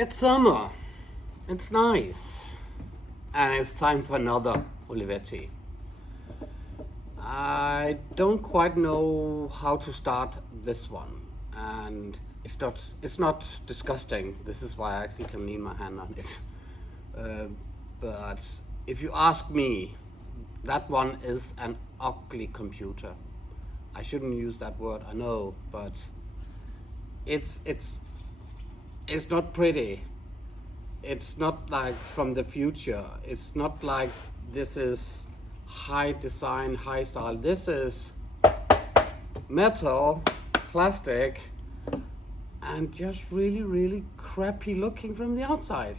It's summer, it's nice, and it's time for another Olivetti. I don't quite know how to start this one, and it's not disgusting. This is why I actually can lean my hand on it. But if you ask me, that one is an ugly computer. I shouldn't use that word, I know, but it's not pretty. It's not like from the future. It's not like this is high design, high style. This is metal, plastic, and just really crappy looking from the outside.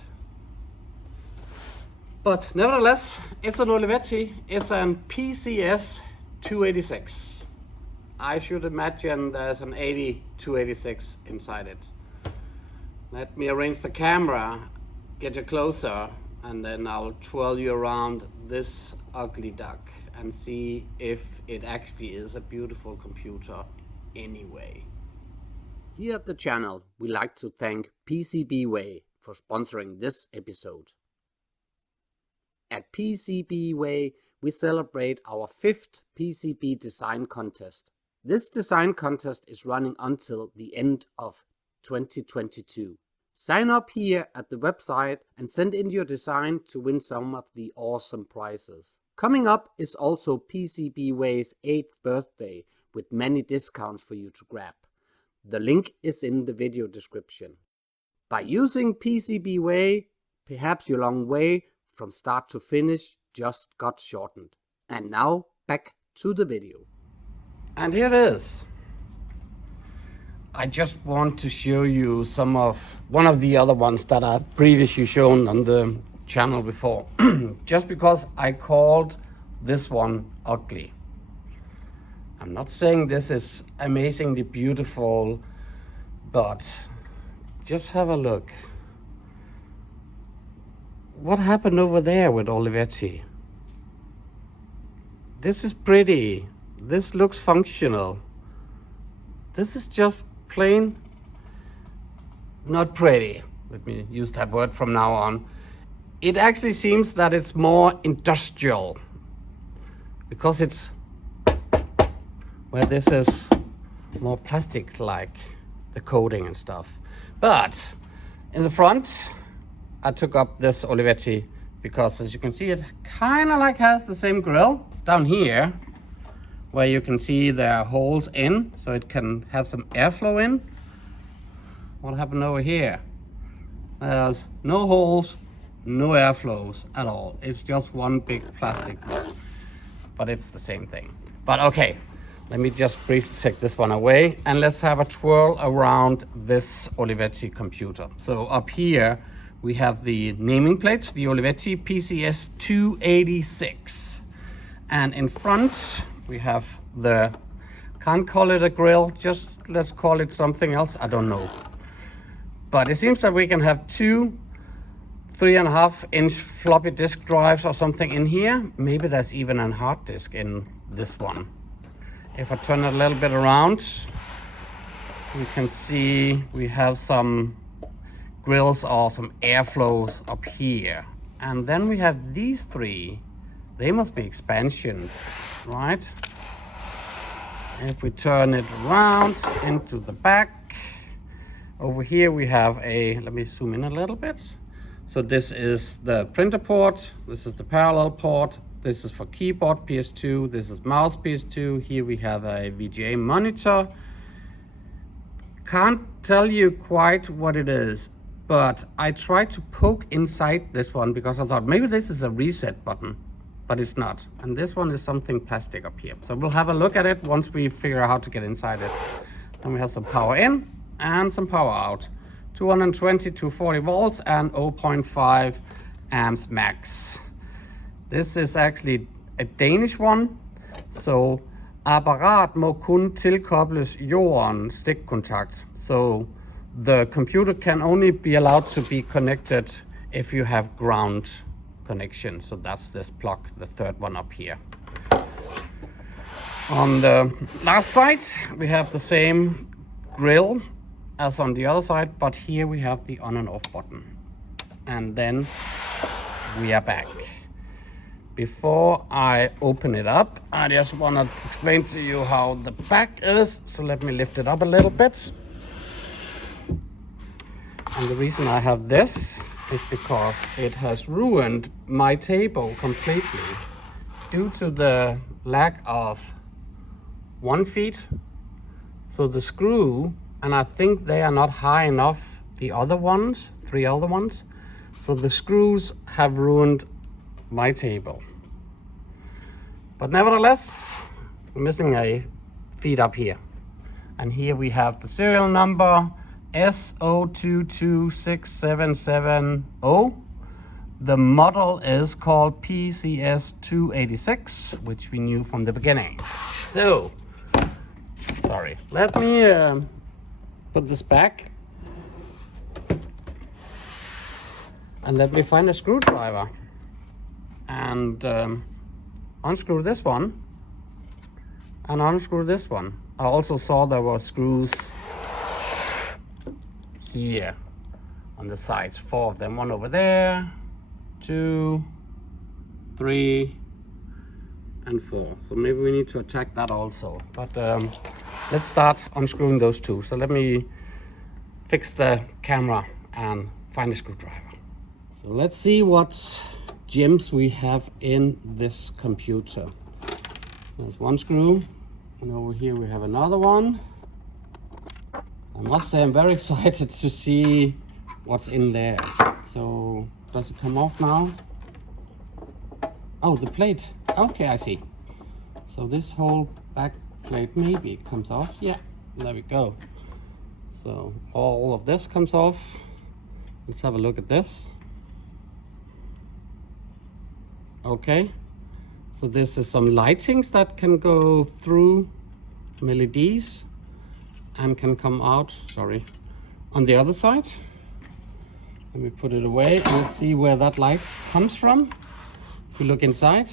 But nevertheless, it's an Olivetti. It's an PCS 286. I should imagine there's an 286 inside it. Let me arrange the camera, get you closer, and then I'll twirl you around this ugly duck and see if it actually is a beautiful computer anyway. Here at the channel, we like to thank PCBWay for sponsoring this episode. At PCBWay, we celebrate our 5th PCB design contest. This design contest is running until the end of 2022. Sign up here at the website and send in your design to win some of the awesome prizes. Coming up is also PCBWay's 8th birthday with many discounts for you to grab. The link is in the video description. By using PCBWay, perhaps your long way from start to finish just got shortened. And now back to the video. And here it is. I just want to show you one of the other ones that I've previously shown on the channel before. Just because I called this one ugly. I'm not saying this is amazingly beautiful, but just have a look. What happened over there with Olivetti? This is pretty. This looks functional. This is just plain not pretty. Let me use that word from now on. It actually seems that it's more industrial because it's where this is more plastic like the coating and stuff. But in the front, I took up this Olivetti because, as you can see, it kind of like has the same grill down here where you can see there are holes in, so it can have some airflow in. What happened over here? There's no holes, no airflows at all. It's just one big plastic hole, but it's the same thing. But okay, let me just briefly take this one away and let's have a twirl around this Olivetti computer. So up here we have the naming plates, the Olivetti PCS 286. And in front we have can't call it a grill, just let's call it something else, I don't know. But it seems that we can have two 3.5-inch floppy disk drives or something in here. Maybe there's even a hard disk in this one. If I turn it a little bit around, we can see we have some grills or some airflows up here. And then we have these three. They must be expansion, right? If we turn it around into the back, over here we have let me zoom in a little bit. So this is the printer port, this is the parallel port, this is for keyboard PS2, this is mouse PS2, here we have a VGA monitor. Can't tell you quite what it is, but I tried to poke inside this one because I thought maybe this is a reset button. But it's not. And this one is something plastic up here. So we'll have a look at it once we figure out how to get inside it. Then we have some power in and some power out. 220 to 40 volts and 0.5 amps max. This is actually a Danish one. So apparat må kun tilkobles jorden stikkontakt. So the computer can only be allowed to be connected if you have ground connection. So that's this plug, the third one up here. On the last side we have the same grill as on the other side, but here we have the on and off button. And then we are back. Before I open it up, I just want to explain to you how the back is. So let me lift it up a little bit. And the reason I have this is because it has ruined my table completely due to the lack of 1 feet. So the screw, and I think they are not high enough, the other ones, 3 other ones. So the screws have ruined my table. But nevertheless, we're missing a feet up here. And here we have the serial number S022670. The model is called PCS 286, which we knew from the beginning. So, sorry, let me put this back. And let me find a screwdriver and unscrew this one and unscrew this one. I also saw there were screws here on the sides, 4 of them, 1 over there, 2, 3, and 4. So maybe we need to attack that also. But let's start unscrewing those 2. So let me fix the camera and find a screwdriver. So let's see what gems we have in this computer. There's 1 screw, and over here we have another one. I must say I'm very excited to see what's in there. So does it come off now? Oh, the plate. Okay, I see. So this whole back plate maybe comes off. Yeah, there we go. So all of this comes off. Let's have a look at this. Okay, so this is some lightings that can go through some LEDs and can come out, sorry, on the other side. Let me put it away and let's see where that light comes from. If we look inside,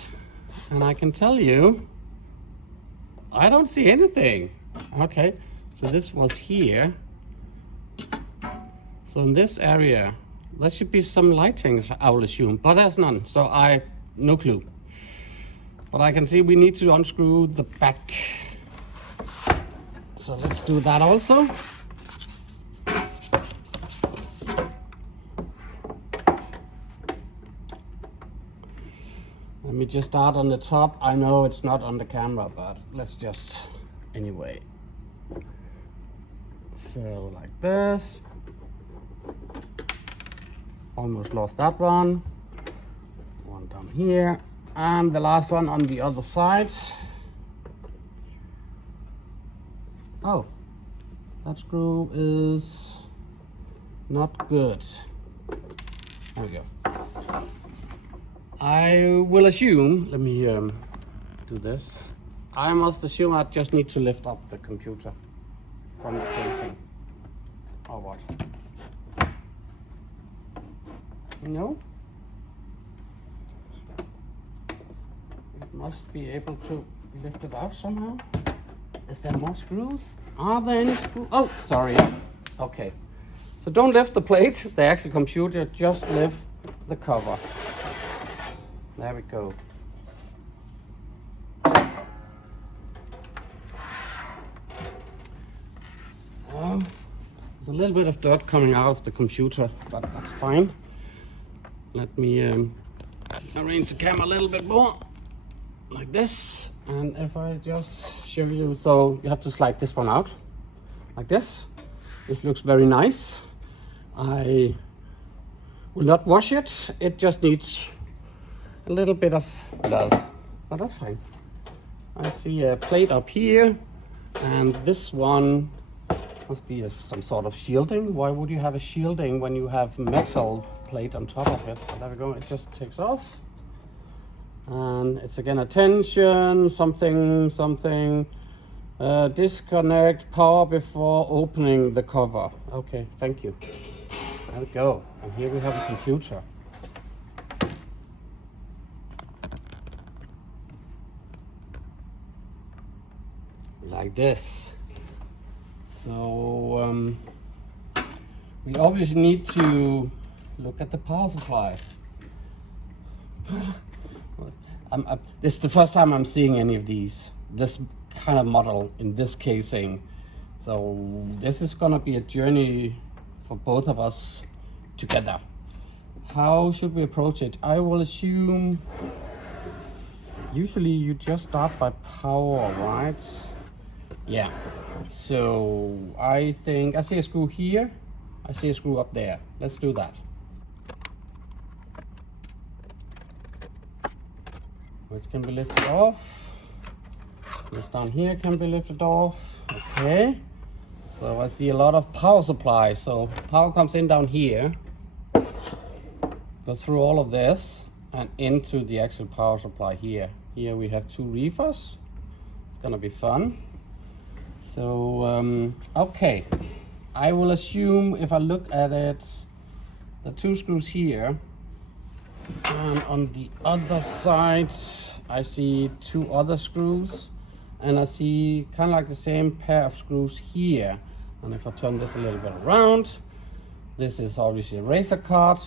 and I can tell you, I don't see anything. Okay, so this was here. So in this area, there should be some lighting, I will assume, but there's none. So no clue. But I can see we need to unscrew the back. So let's do that also. Let me just start on the top. I know it's not on the camera, but let's just, anyway. So like this. Almost lost that one. One down here. And the last one on the other side. Oh, that screw is not good. There we go. I will assume, let me do this. I must assume I just need to lift up the computer from the casing. Or what? No? It must be able to lift it out somehow. Is there more screws? Are there any screws? Oh, sorry. Okay. So don't lift the plate, the actual computer, just lift the cover. There we go. So, there's a little bit of dirt coming out of the computer, but that's fine. Let me arrange the camera a little bit more, like this. And if I just show you, so you have to slide this one out, like this. This looks very nice. I will not wash it. It just needs a little bit of love, but that's fine. I see a plate up here, and this one must be some sort of shielding. Why would you have a shielding when you have metal plate on top of it? But there we go, it just takes off. And it's again a tension, something, disconnect power before opening the cover. Okay, thank you. There we go, and here we have a computer. Like this. So we obviously need to look at the power supply. This is the first time I'm seeing any of these, this kind of model in this casing. So this is gonna be a journey for both of us together. How should we approach it? I will assume, usually you just start by power, right? Yeah, so I think I see a screw here, I see a screw up there. Let's do that. Which can be lifted off. This down here can be lifted off. Okay. So I see a lot of power supply. So power comes in down here, goes through all of this and into the actual power supply here. Here we have two reefers. It's gonna be fun. So, okay. I will assume if I look at it, the two screws here, and on the other side, I see two other screws, and I see kind of like the same pair of screws here. And if I turn this a little bit around, this is obviously a razor card,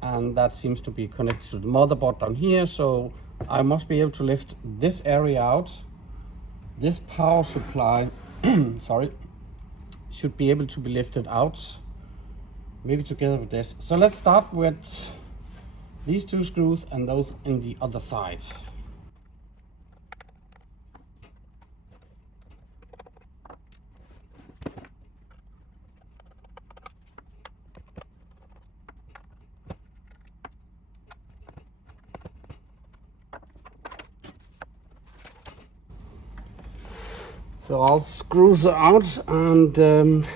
and that seems to be connected to the motherboard down here. So I must be able to lift this area out. This power supply, sorry, should be able to be lifted out, maybe together with this. So let's start with these two screws and those in the other side. So all screws are out, and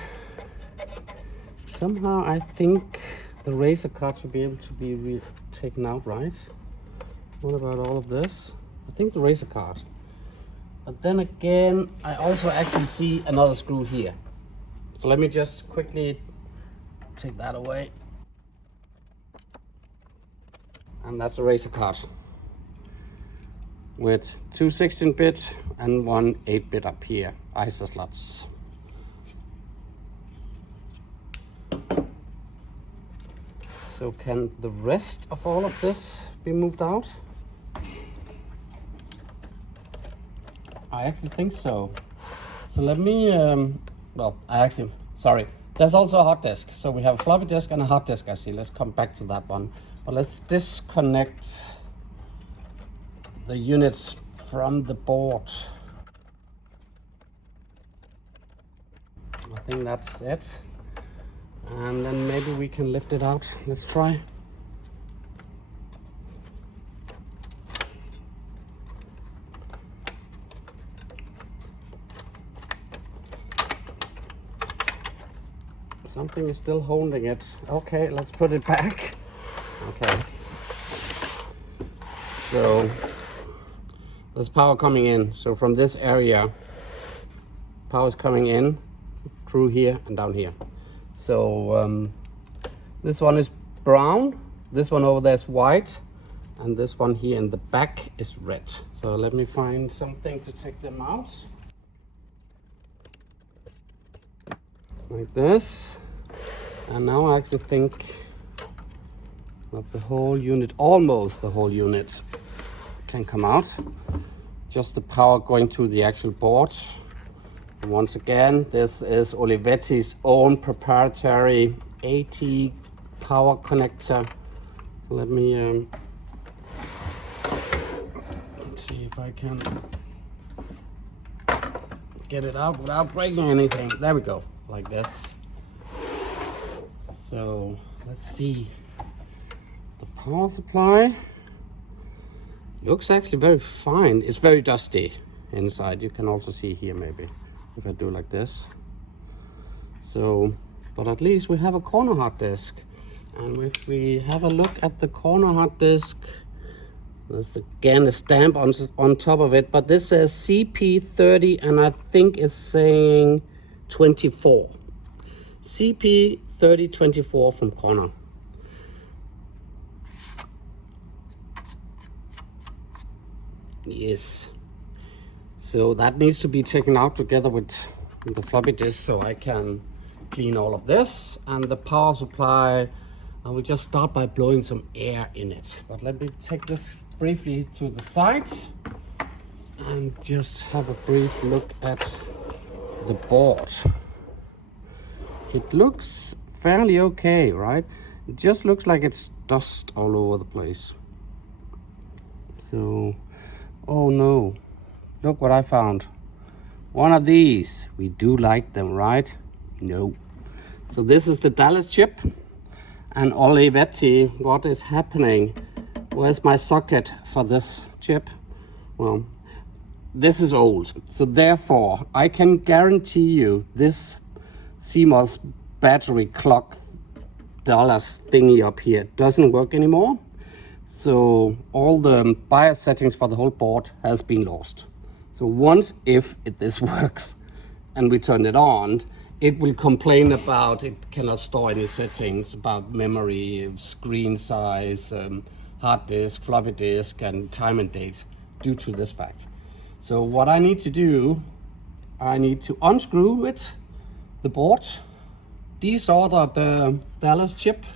somehow I think the razor card should be able to be taken out, right? What about all of this? I think the razor card. But then again, I also actually see another screw here. So let me just quickly take that away. And that's a razor card with two 16-bit and one 8-bit up here, ISO slots. So can the rest of all of this be moved out? I actually think so. So let me, sorry. There's also a hard disk. So we have a floppy disk and a hard disk, I see. Let's come back to that one. But let's disconnect the units from the board. I think that's it. And then maybe we can lift it out. Let's try. Something is still holding it. Okay, let's put it back. Okay. So there's power coming in. So from this area, power is coming in through here and down here. So this one is brown, this one over there is white, and this one here in the back is red. So let me find something to take them out. Like this. And now I actually think that the whole unit, almost the whole unit, can come out. Just the power going to the actual board. And once again, this is Olivetti's own proprietary AT power connector. So let me let's see if I can get it out without breaking anything. There we go, like this. So let's see. The power supply looks actually very fine. It's very dusty inside. You can also see here maybe if I do like this. So, but at least we have a corner hard disk. And if we have a look at the corner hard disk, there's again a stamp on top of it, but this says CP30 and I think it's saying 24. CP3024 from Corner. Yes. So that needs to be taken out together with the floppy disk so I can clean all of this, and the power supply, I will just start by blowing some air in it. But let me take this briefly to the side and just have a brief look at the board. It looks fairly okay, right? It just looks like it's dust all over the place. So, oh no, look what I found. One of these. We do like them, right? No. So this is the Dallas chip. And Olivetti, what is happening? Where's my socket for this chip? Well, this is old. So therefore, I can guarantee you this CMOS battery clock dollars thingy up here doesn't work anymore. So all the BIOS settings for the whole board has been lost. So once this works and we turn it on, it will complain about it cannot store any settings about memory, screen size, hard disk, floppy disk, and time and date due to this fact. So what I need to do, I need to unscrew it, the board, desolder the Dallas chip,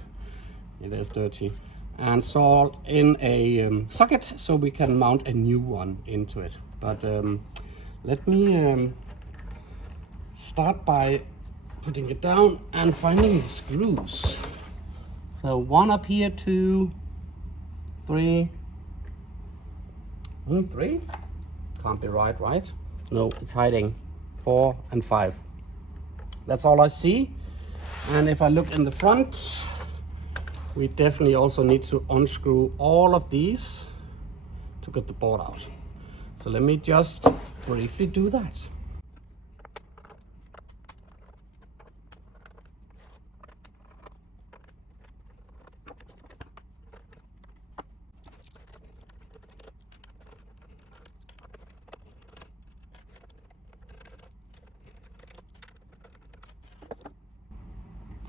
it is dirty, and solder in a socket so we can mount a new one into it. But let me start by putting it down and finding the screws. So 1 up here, 2, 3, only 3? Can't be right, right? No, it's hiding. 4 and 5. That's all I see. And if I look in the front, we definitely also need to unscrew all of these to get the board out. So let me just briefly do that.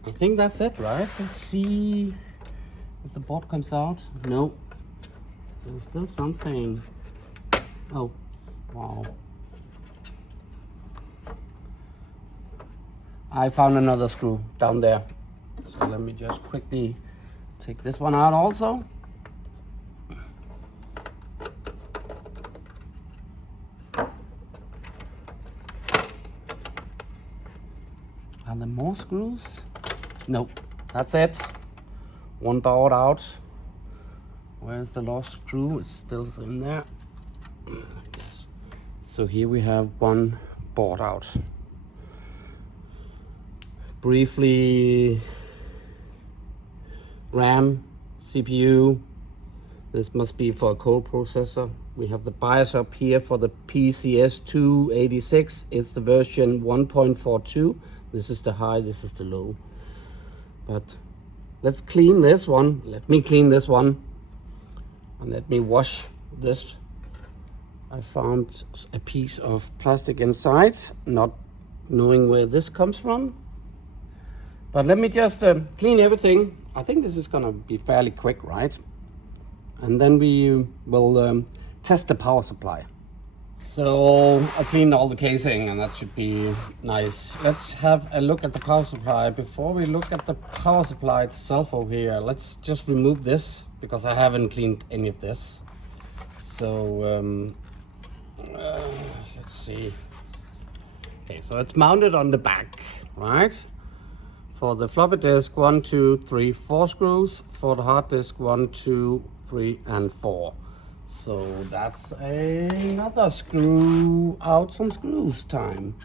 I think that's it, right? Let's see if the board comes out. No, there's still something. Oh, wow. I found another screw down there. So let me just quickly take this one out also. Are there more screws? Nope, that's it. One board out. Where's the lost screw? It's still in there. So here we have one board out. Briefly, RAM, CPU. This must be for a co-processor. We have the BIOS up here for the PCS 286. It's the version 1.42. This is the high, this is the low. But let's clean this one. Let me clean this one. And let me wash this. I found a piece of plastic inside, not knowing where this comes from. But let me just clean everything. I think this is gonna be fairly quick, right? And then we will test the power supply. So I cleaned all the casing and that should be nice. Let's have a look at the power supply. Before we look at the power supply itself over here, let's just remove this because I haven't cleaned any of this. So let's see. Okay, so it's mounted on the back, right? For the floppy disk, 1, 2, 3, 4 screws. For the hard disk, 1, 2, 3, and 4. So that's another screw out some screws time.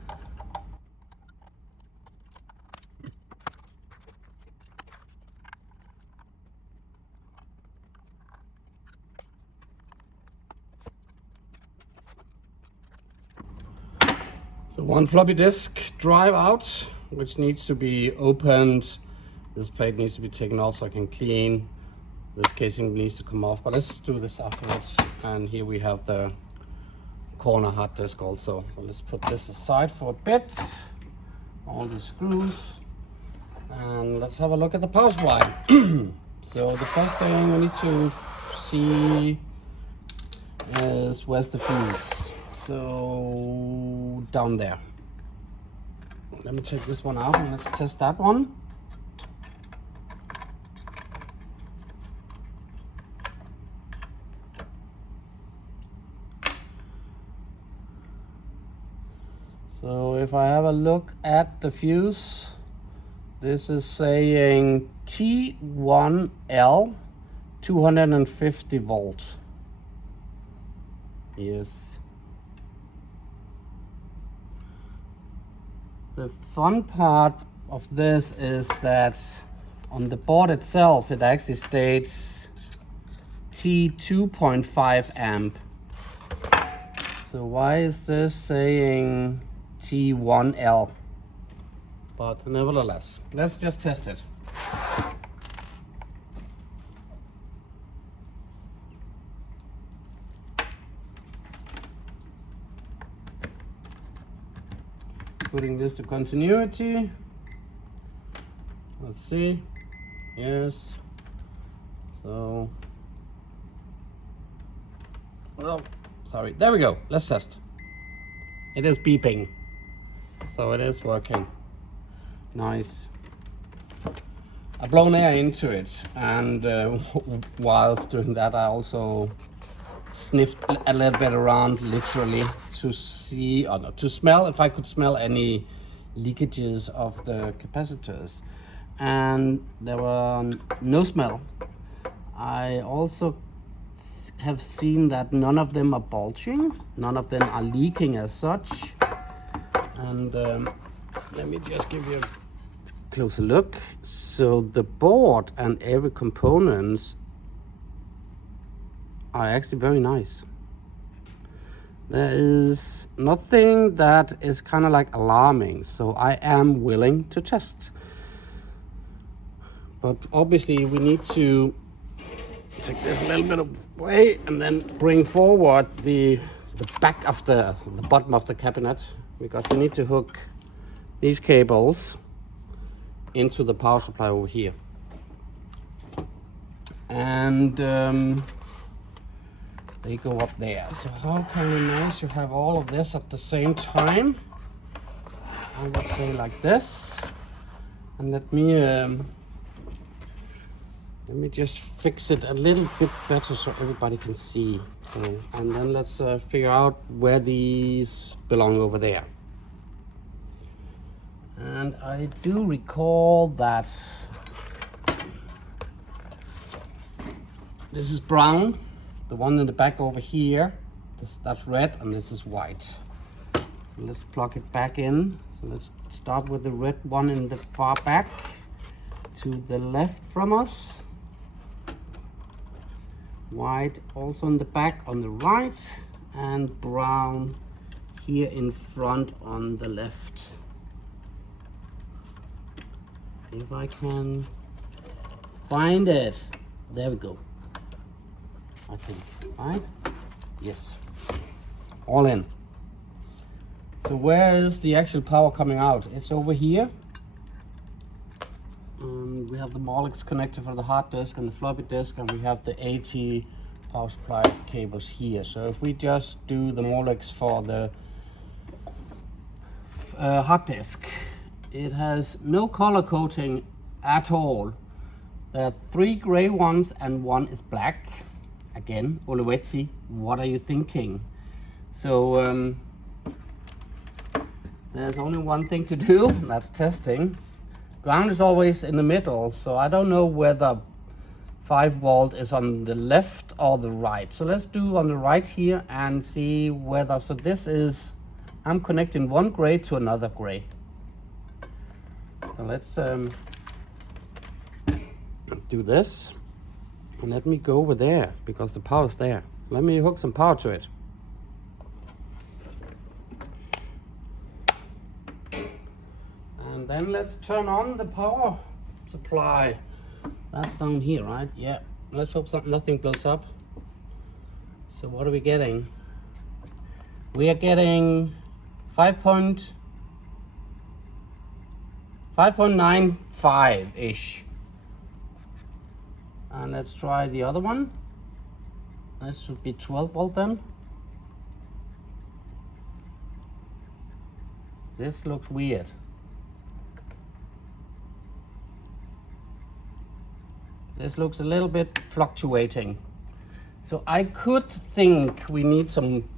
So one floppy disk drive out, which needs to be opened. This plate needs to be taken off so I can clean. This casing needs to come off, but let's do this afterwards. And here we have the corner hard disk also. Well, let's put this aside for a bit. All the screws. And let's have a look at the power supply. So the first thing we need to see is where's the fuse. So down there. Let me take this one out and let's test that one. So if I have a look at the fuse, this is saying T1L 250 volt. Yes. The fun part of this is that on the board itself it actually states T2.5 amp. So why is this saying T1L? But nevertheless, let's just test it. Putting this to continuity. Let's see. Yes. So, well, sorry. There we go. Let's test. It is beeping. So it is working. Nice. I've blown air into it, and whilst doing that I also sniffed a little bit around, literally, to see, or no, to smell if I could smell any leakages of the capacitors, and there were no smell. I also have seen that none of them are bulging, none of them are leaking as such. And let me just give you a closer look. So the board and every components are actually very nice. There is nothing that is kind of like alarming, so I am willing to test. But obviously we need to take this a little bit away and then bring forward the back of the bottom of the cabinet, because we need to hook these cables into the power supply over here. And they go up there. So how can we manage to have all of this at the same time? I would say like this. And let me just fix it a little bit better so everybody can see. So, and then let's figure out where these belong over there. And I do recall that this is brown, the one in the back over here, that's red, and this is white. So let's plug it back in. So let's start with the red one in the far back to the left from us. White also in the back on the right, and brown here in front on the left. If I can find it. There we go. I think, right? Yes. All in. So where is the actual power coming out? It's over here. We have the Molex connector for the hard disk and the floppy disk, and we have the AT power supply cables here. So if we just do the Molex for the hard disk, it has no color coding at all. There are 3 gray ones and 1 is black. Again, Olivetti, what are you thinking? So there's only one thing to do, and that's testing. Ground is always in the middle, so I don't know whether 5 volt is on the left or the right. So let's do on the right here and see whether, so this is, I'm connecting one gray to another gray. So let's do this, and let me go over there because the power is there. Let me hook some power to it. And then let's turn on the power supply. That's down here, right? Yeah. Let's hope nothing blows up. So what are we getting? We are getting 5.95-ish. And let's try the other one. This should be 12 volt then. This looks weird. This looks a little bit fluctuating. So I could think we need some,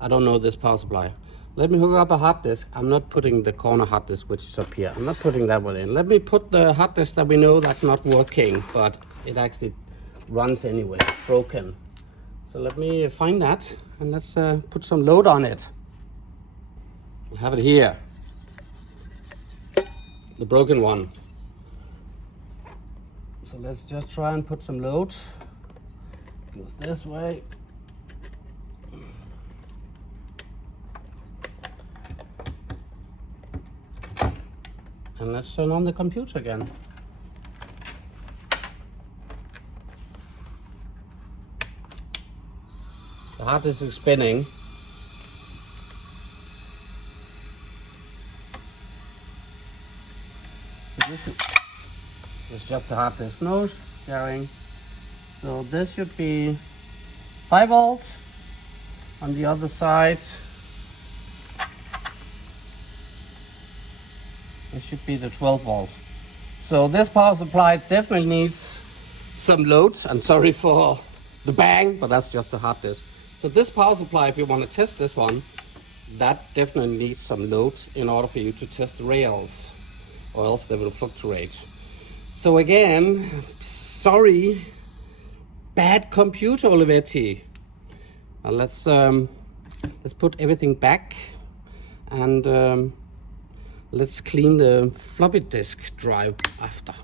I don't know this power supply. Let me hook up a hard disk. I'm not putting the corner hard disk, which is up here. I'm not putting that one in. Let me put the hard disk that we know that's not working, but it actually runs anyway, broken. So let me find that and let's put some load on it. I have it here, the broken one. So let's just try and put some load. It goes this way. And let's turn on the computer again. The hard disk is spinning. It's just the hard disk, no sharing. So this should be 5 volts. On the other side, it should be the 12 volts. So this power supply definitely needs some load. I'm sorry for the bang, but that's just the hard disk. So this power supply, if you want to test this one, that definitely needs some load in order for you to test the rails, or else they will fluctuate. So again, sorry, bad computer, Olivetti. Let's put everything back and let's clean the floppy disk drive after.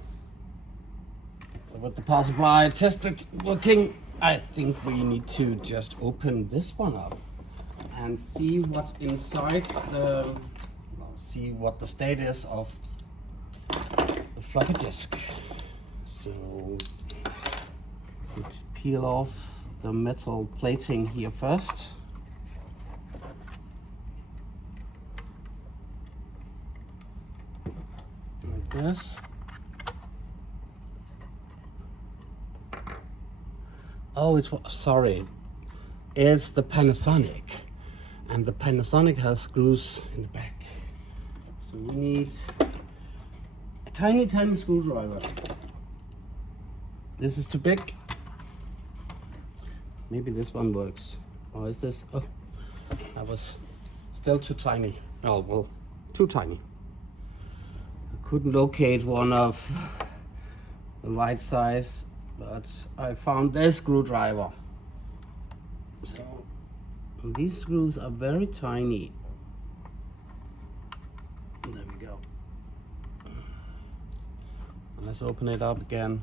So with the power supply tested working, I think we need to just open this one up and see what's inside see what the state is of the floppy disk. So let's peel off the metal plating here first. Like this. Oh, sorry. It's the Panasonic. And the Panasonic has screws in the back. So we need a tiny, tiny screwdriver. This is too big. Maybe this one works. Or is this? Oh, that was still too tiny. Oh, well, too tiny. I couldn't locate one of the right size, but I found this screwdriver. So these screws are very tiny. There we go. Let's open it up again.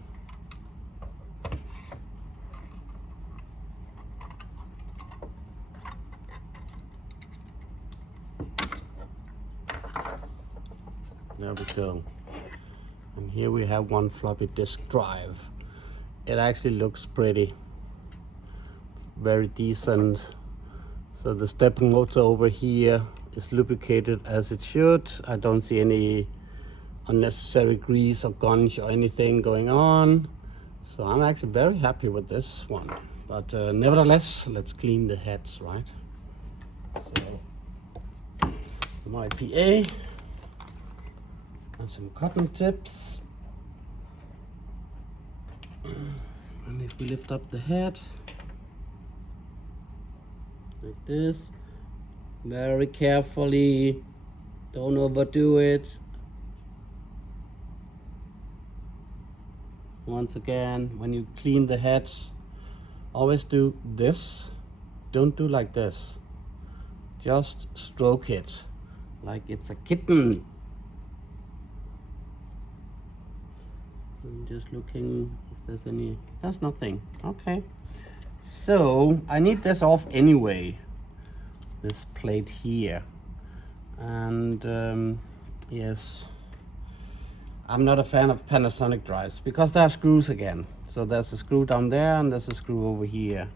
There we go. And here we have one floppy disk drive. It actually looks pretty, very decent. So the stepper motor over here is lubricated as it should. I don't see any unnecessary grease or gunge or anything going on. So I'm actually very happy with this one. But nevertheless, let's clean the heads, right? So my PA and some cotton tips. And if we lift up the head like this, very carefully, don't overdo it. Once again, when you clean the heads, always do this. Don't do like this. Just stroke it like it's a kitten. I'm just looking if there's any. There's nothing. Okay. So I need this off anyway. This plate here. And yes, I'm not a fan of Panasonic drives because there are screws again. So there's a screw down there and there's a screw over here.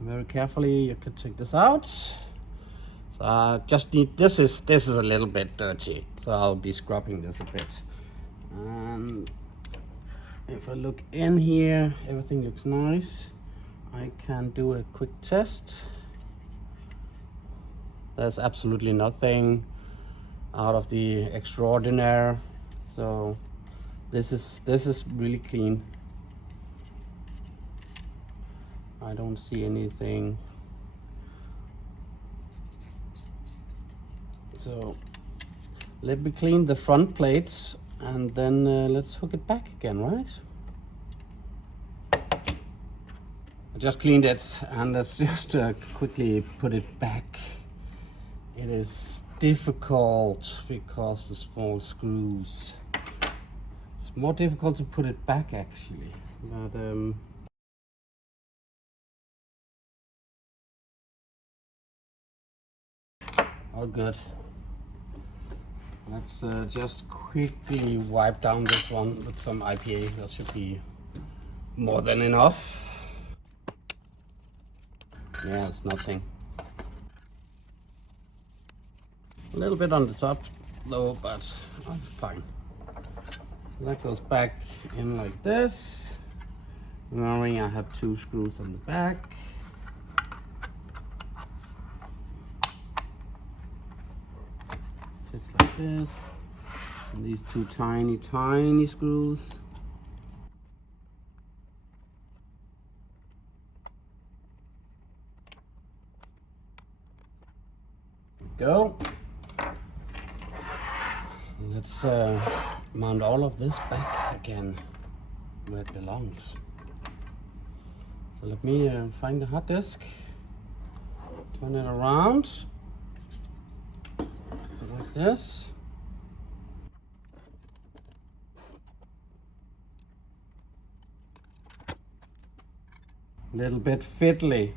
Very carefully, you can take this out. So I just need, this is a little bit dirty, so I'll be scrubbing this a bit. And if I look in here, everything looks nice. I can do a quick test. There's absolutely nothing out of the extraordinary. So This is really clean. I don't see anything. So let me clean the front plates and then let's hook it back again, right? I just cleaned it and let's just quickly put it back. It is difficult because the small screws. It's more difficult to put it back actually, but all good. Let's just quickly wipe down this one with some IPA. That should be more than enough. Yeah, it's nothing. A little bit on the top though, but fine. That goes back in like this. Remembering I have 2 screws on the back. Sits like this. And these 2 tiny screws. Go. Let's mount all of this back again where it belongs. So let me find the hard disk, turn it around like this. A little bit fiddly.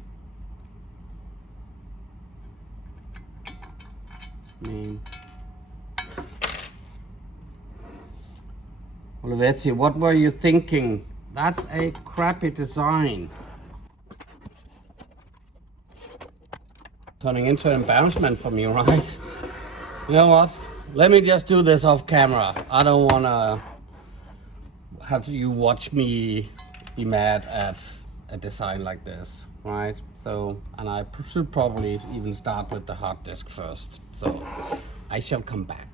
Olivetti, what were you thinking? That's a crappy design. Turning into an embarrassment for me, right? You know what? Let me just do this off camera. I don't wanna have you watch me be mad at a design like this, right? So, and I should probably even start with the hard disk first. So, I shall come back.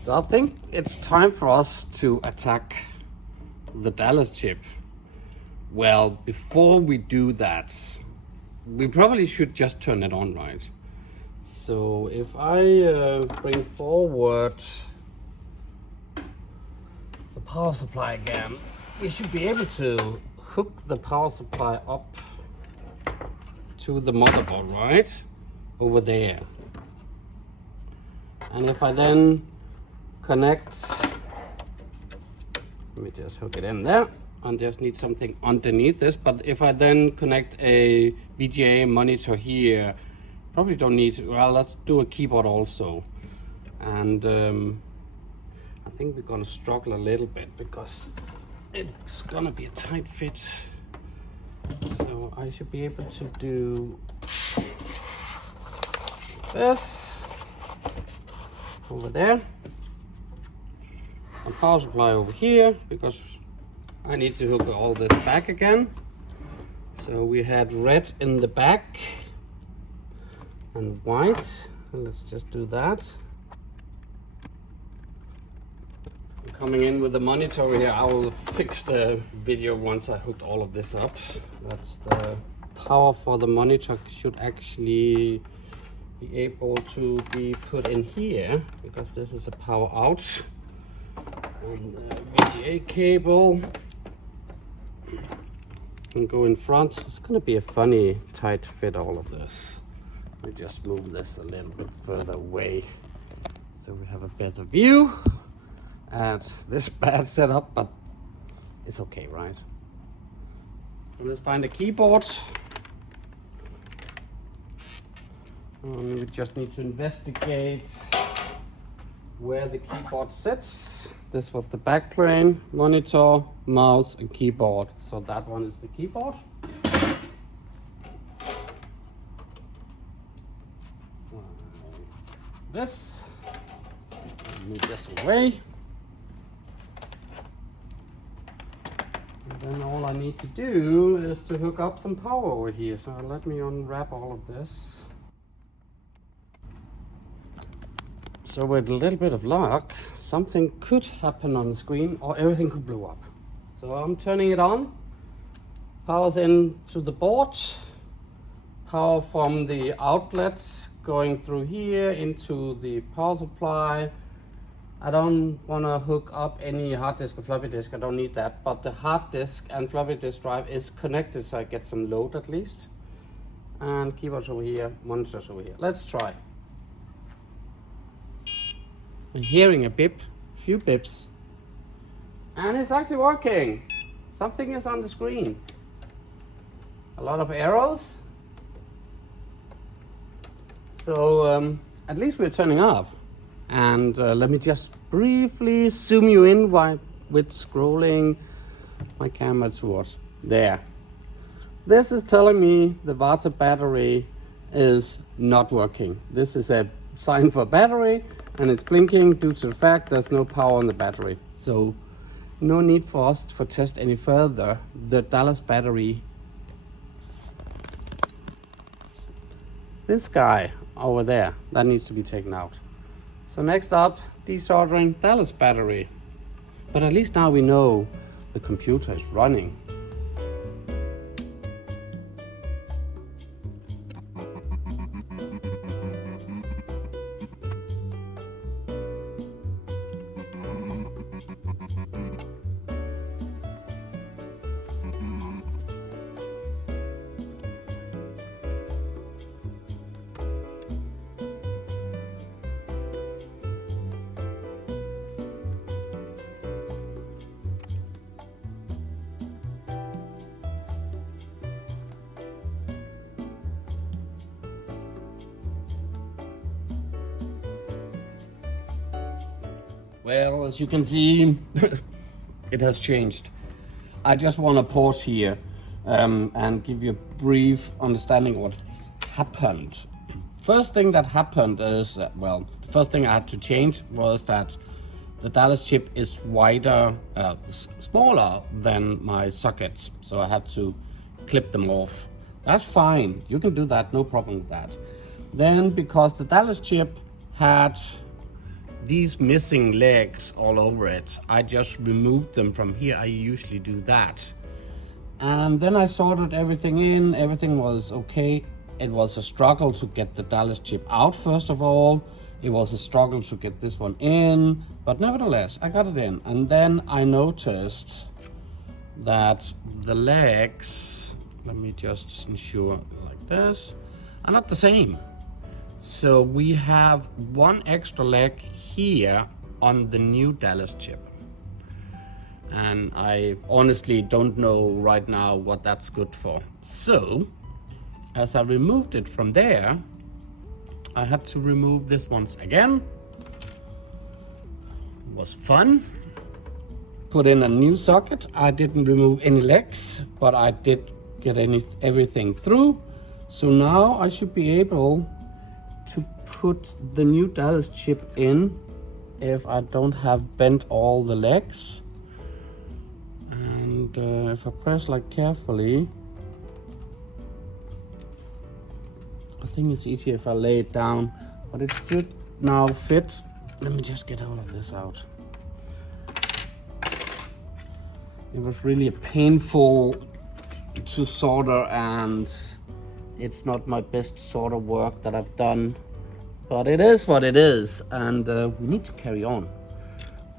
So I think it's time for us to attack the Dallas chip. Well, before we do that, we probably should just turn it on, right? So if I bring forward the power supply again, we should be able to hook the power supply up to the motherboard, right? Over there. And if I then connect, let me just hook it in there, and just need something underneath this. But if I then connect a VGA monitor here, probably don't need, well, let's do a keyboard also. And I think we're gonna struggle a little bit because it's gonna be a tight fit. So I should be able to do this over there. And power supply over here, because I need to hook all this back again. So we had red in the back and white. Let's just do that. I'm coming in with the monitor here. I will fix the video once I hooked all of this up. That's the power for the monitor should actually be able to be put in here, because this is a power out. And the VGA cable can go in front. It's going to be a funny tight fit, all of this. We just move this a little bit further away so we have a better view at this bad setup, but it's okay, right? So let's find a keyboard. We just need to investigate where the keyboard sits. This was the back plane, monitor, mouse, and keyboard. So that one is the keyboard. This, move this away. And then all I need to do is to hook up some power over here. So let me unwrap all of this. So with a little bit of luck, something could happen on the screen or everything could blow up. So I'm turning it on. Power's into the board. Power from the outlets going through here into the power supply. I don't want to hook up any hard disk or floppy disk, I don't need that, but the hard disk and floppy disk drive is connected, so I get some load at least. And keyboards over here, monitors over here. Let's try. I'm hearing a beep, few beeps, and it's actually working. Something is on the screen. A lot of arrows. So at least we're turning up. And let me just briefly zoom you in with scrolling my camera towards there. This is telling me the water battery is not working. This is a sign for battery, and it's blinking due to the fact there's no power on the battery. So no need for us to test any further the Dallas battery. This guy over there, that needs to be taken out. So next up, desoldering Dallas battery. But at least now we know the computer is running. Well, as you can see, it has changed. I just want to pause here and give you a brief understanding of what happened. First thing that happened is, well, the first thing I had to change was that the Dallas chip is wider, smaller than my sockets. So I had to clip them off. That's fine, you can do that, no problem with that. Then because the Dallas chip had these missing legs all over it, I just removed them from here. I usually do that. And then I sorted everything in, everything was okay. It was a struggle to get the Dallas chip out first of all. It was a struggle to get this one in, but nevertheless, I got it in. And then I noticed that the legs, let me just ensure like this, are not the same. So we have one extra leg here on the new Dallas chip. And I honestly don't know right now what that's good for. So, as I removed it from there, I had to remove this once again. It was fun. Put in a new socket. I didn't remove any legs, but I did get everything through. So now I should be able to put the new Dallas chip in if I don't have bent all the legs. And if I press like carefully, I think it's easier if I lay it down, but it should now fit. Let me just get all of this out. It was really painful to solder, and it's not my best solder work that I've done, but it is what it is, and we need to carry on.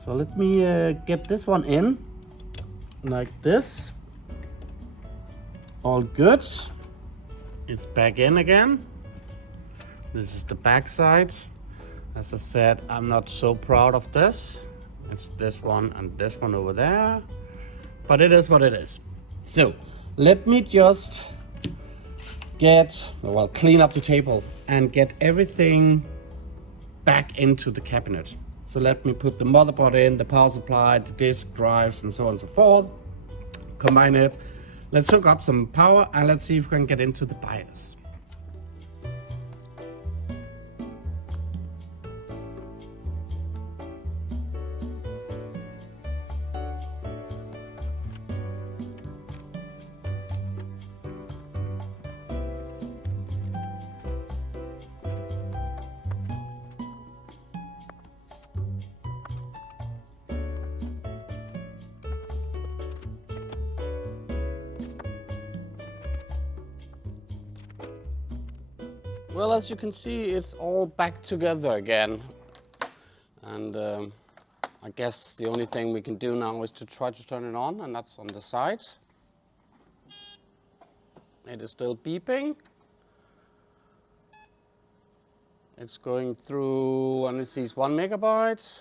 So let me get this one in like this. All good. It's back in again. This is the back side. As I said, I'm not so proud of this. It's this one and this one over there, but it is what it is. So let me just clean up the table and get everything back into the cabinet. So let me put the motherboard in, the power supply, the disk drives, and so on and so forth. Combine it. Let's hook up some power and let's see if we can get into the BIOS. Well, as you can see, it's all back together again. And I guess the only thing we can do now is to try to turn it on, and that's on the sides. It is still beeping. It's going through, and it sees 1 megabyte.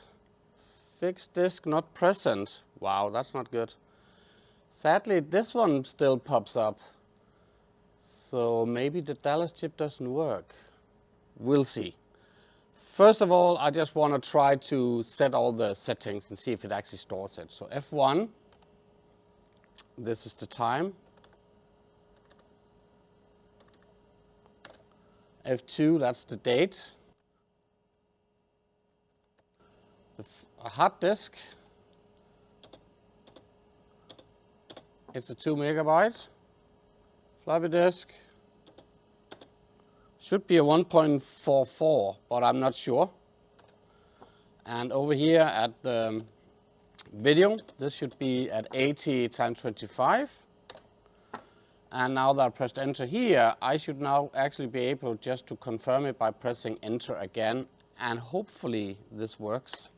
Fixed disk not present. Wow, that's not good. Sadly, this one still pops up. So maybe the Dallas chip doesn't work. We'll see. First of all, I just want to try to set all the settings and see if it actually stores it. So F1, this is the time. F2, that's the date. A hard disk, it's a 2 megabyte. Floppy disk should be a 1.44, but I'm not sure. And over here at the video, this should be at 80 times 25. And now that I pressed enter here, I should now actually be able just to confirm it by pressing enter again. And hopefully this works.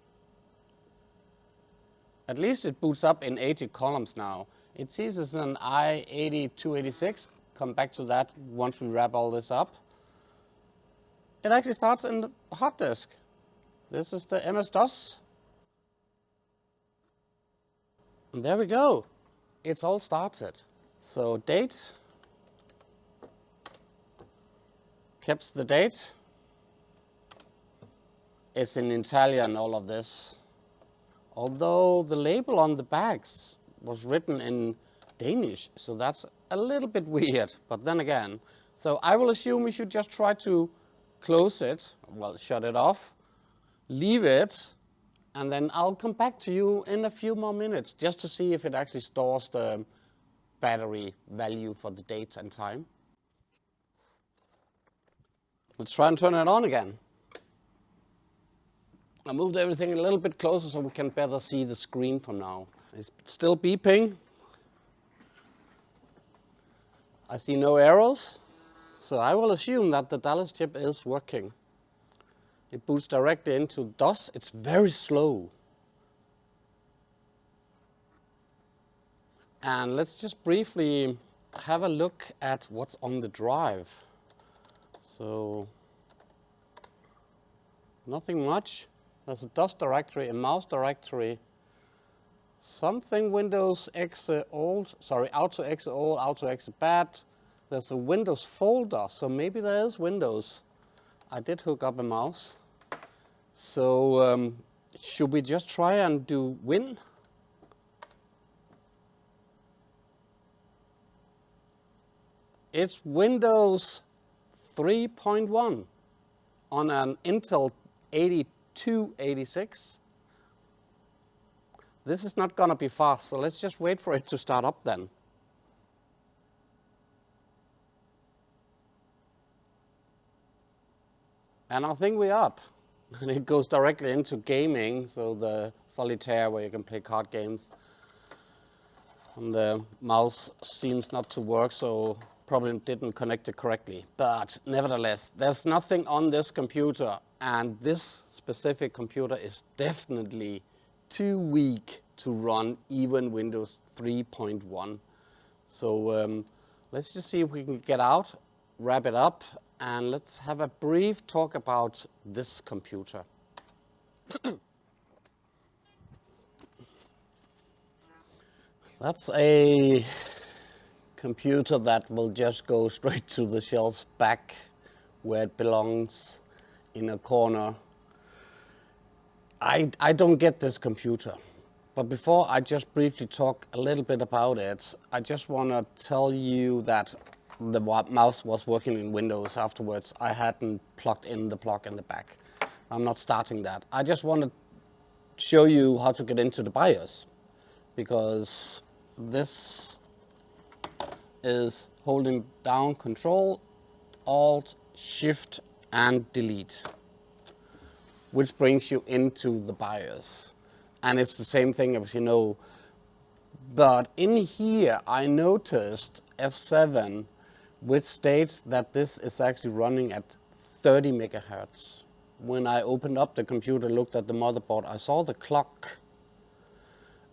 At least it boots up in 80 columns now. It sees it's an i80-286. Come back to that once we wrap all this up. It actually starts in the hard disk. This is the MS-DOS. And there we go. It's all started. So date. Keeps the date. It's in Italian, all of this. Although the label on the bags was written in Danish, so that's a little bit weird, but then again. So I will assume we should just try to close it, well, shut it off, leave it, and then I'll come back to you in a few more minutes just to see if it actually stores the battery value for the date and time. Let's try and turn it on again. I moved everything a little bit closer so we can better see the screen from now. It's still beeping. I see no arrows, so I will assume that the Dallas chip is working. It boots directly into DOS. It's very slow. And let's just briefly have a look at what's on the drive. So, nothing much. There's a DOS directory, a mouse directory, something Windows exit old, sorry, auto exit old, auto exit bad. There's a Windows folder, so maybe there is Windows. I did hook up a mouse. So should we just try and do Win? It's Windows 3.1 on an Intel 8286. This is not going to be fast, so let's just wait for it to start up then. And I think we're up. And it goes directly into gaming, so the solitaire where you can play card games. And the mouse seems not to work, so probably didn't connect it correctly. But nevertheless, there's nothing on this computer, and this specific computer is definitely too weak to run even Windows 3.1. So let's just see if we can get out, wrap it up, and let's have a brief talk about this computer. That's a computer that will just go straight to the shelves back where it belongs in a corner. I don't get this computer. But before I just briefly talk a little bit about it, I just want to tell you that the mouse was working in Windows afterwards. I hadn't plugged in the plug in the back. I'm not starting that. I just want to show you how to get into the BIOS, because this is holding down Control, Alt, Shift and Delete, which brings you into the BIOS. And it's the same thing as you know. But in here, I noticed F7, which states that this is actually running at 30 megahertz. When I opened up the computer, looked at the motherboard, I saw the clock.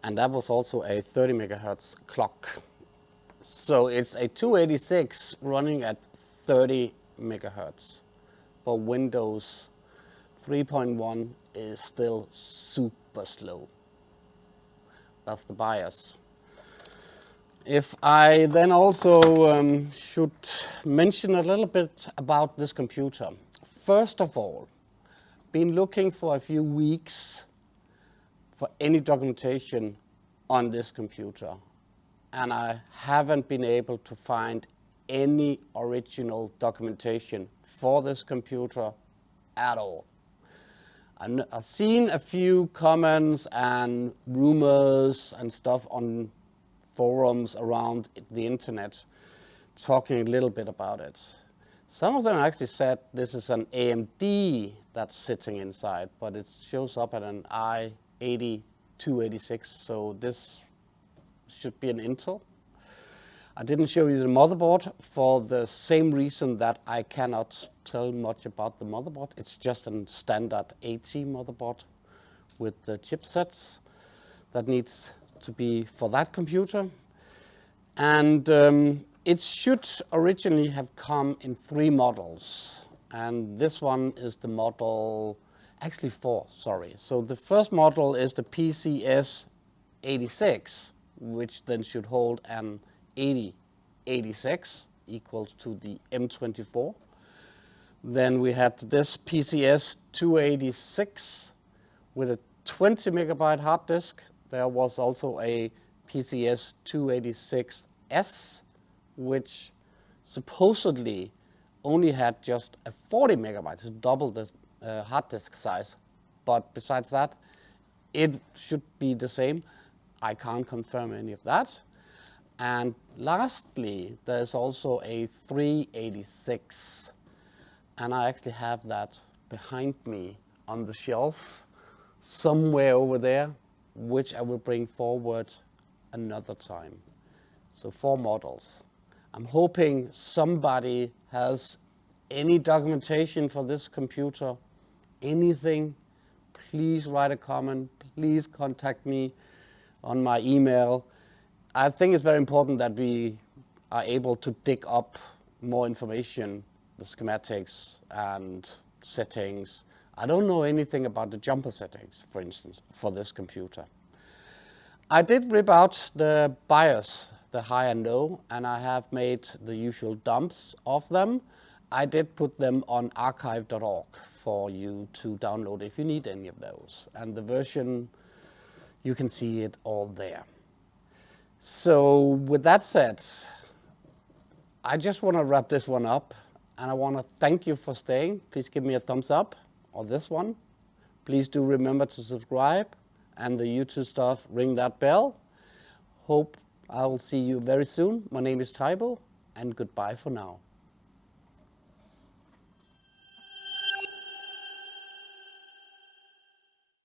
And that was also a 30 megahertz clock. So it's a 286 running at 30 megahertz. But Windows 3.1 is still super slow. That's the BIOS. If I then also should mention a little bit about this computer. First of all, been looking for a few weeks for any documentation on this computer, and I haven't been able to find any original documentation for this computer at all. I've seen a few comments and rumors and stuff on forums around the internet talking a little bit about it. Some of them actually said this is an AMD that's sitting inside, but it shows up at an i80 286, so this should be an Intel. I didn't show you the motherboard for the same reason that I cannot tell much about the motherboard. It's just a standard AT motherboard with the chipsets that needs to be for that computer. And it should originally have come in 3 models. And this one is the model, actually 4, sorry. So the first model is the PCS 86, which then should hold an 8086 equals to the M24. Then we had this PCS 286 with a 20 megabyte hard disk. There was also a PCS 286S, which supposedly only had just a 40 megabytes, double the hard disk size. But besides that, it should be the same. I can't confirm any of that. And lastly, there's also a 386. And I actually have that behind me on the shelf somewhere over there, which I will bring forward another time. So 4 models. I'm hoping somebody has any documentation for this computer, anything. Please write a comment. Please contact me on my email. I think it's very important that we are able to dig up more information, the schematics and settings. I don't know anything about the jumper settings, for instance, for this computer. I did rip out the BIOS, the high and low, and I have made the usual dumps of them. I did put them on archive.org for you to download if you need any of those. And the version, you can see it all there. So with that said, I just want to wrap this one up, and I want to thank you for staying. Please give me a thumbs up on this one. Please do remember to subscribe, and the YouTube stuff, ring that bell. Hope I will see you very soon. My name is Taibo, and goodbye for now.